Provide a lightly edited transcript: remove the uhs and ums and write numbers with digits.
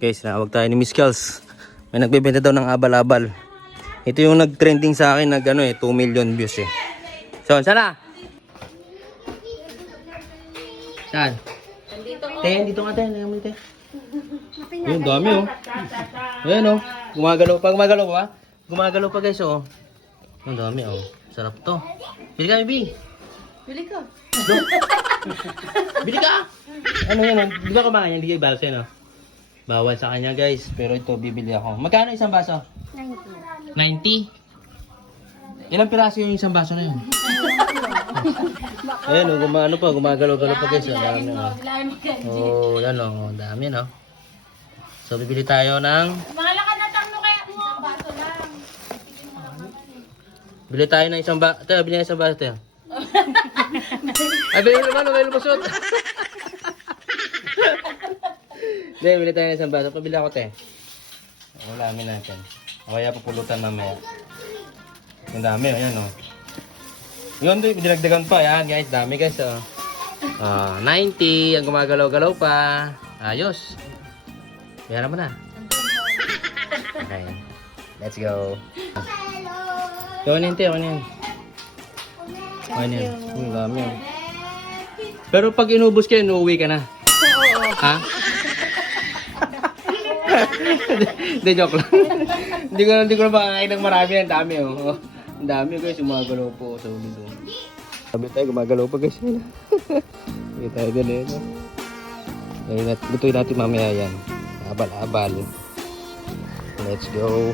Guys, nawag tayo ni Miss Kels. May nagbebenta daw ng abal-abal. Ito yung nag-trending sa akin, 2 million views eh. So, saan na? Saan? Dito nga tayo. Yung dami oh. Ayan oh. Gumagalaw pa. Gumagalaw pa guys oh. Ang dami oh. Sarap to. Bili ka, Bibi. Bili ka. Bili ka! Ano yan? Di ba kumain yan? Hindi kayo balse, no? Bawal sa kanya, guys. Pero ito, bibili ako. Magkano isang baso? 90. 90? Ilang piraso yung isang baso na yun? Ayan, gumagalaw-galaw pa, guys. Ang dami, oh. Oh, yan, oh. Dami, no? So, bibili tayo ng... Malaka na tang kaya mo. Baso lang. Bili tayo ng isang baso. Tayo, bili ng isang baso, tayo. Ay, bili naman, may lumusot. Hindi, bili tayo ng isang baso. Pabili ako, te. Ulamin natin. O kaya pupulutan mamaya. Ang dami, ayan, o. Yun, dinagdagan pa. Ayan, guys. Dami, guys, o. 90. Ang gumagalaw-galaw pa. Ayos. Bayaran mo na. Okay. Let's go. Yun, te. Yun, yan. Ano yan? Ang dami. Pero pag inubos ka, inuwi ka na. Oo. Ha? Hindi, joke lang. Hindi ko na makakain ng marami. Ang dami oh. Ang dami guys, gumagalaw po sa ulo doon. Sabi tayo, gumagalaw pa guys. Hindi tayo ganun. Lutuin natin mamaya yan. Abal-abal. Let's go.